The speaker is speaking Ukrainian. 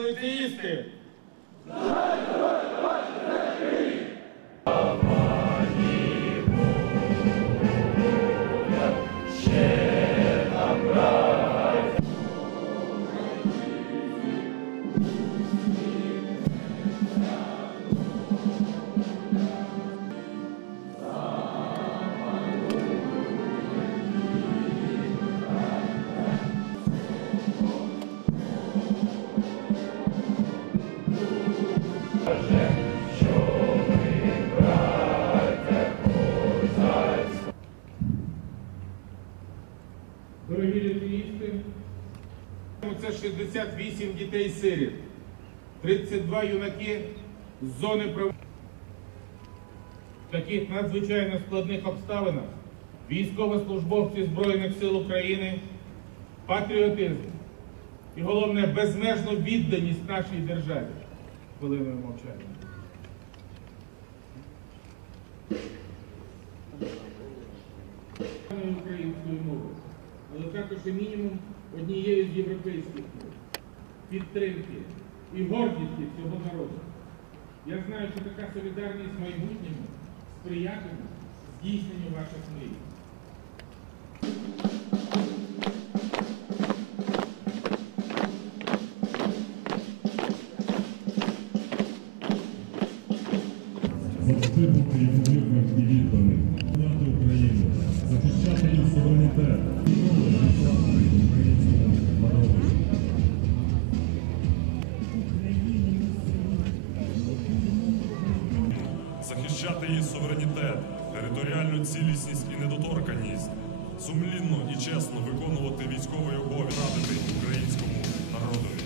ліцеїсти! Дорогі ліцеїсти, це 68 дітей сиріт, 32 юнаки з зони прав... В таких надзвичайно складних обставинах військовослужбовці Збройних сил України, патріотизм і головне безмежну відданість нашій державі. Хвилиною мовчання. Також і мінімум однією з європейських мов, підтримки і гордісті цього народу. Я знаю, що така солідарність майбутньому сприятиме здійсненню ваших мрій. ймовірним і відданим, обороняти Україну, захищати захищати її суверенітет, територіальну цілісність і недоторканність, сумлінно і чесно виконувати військовий обов'язок українському народові.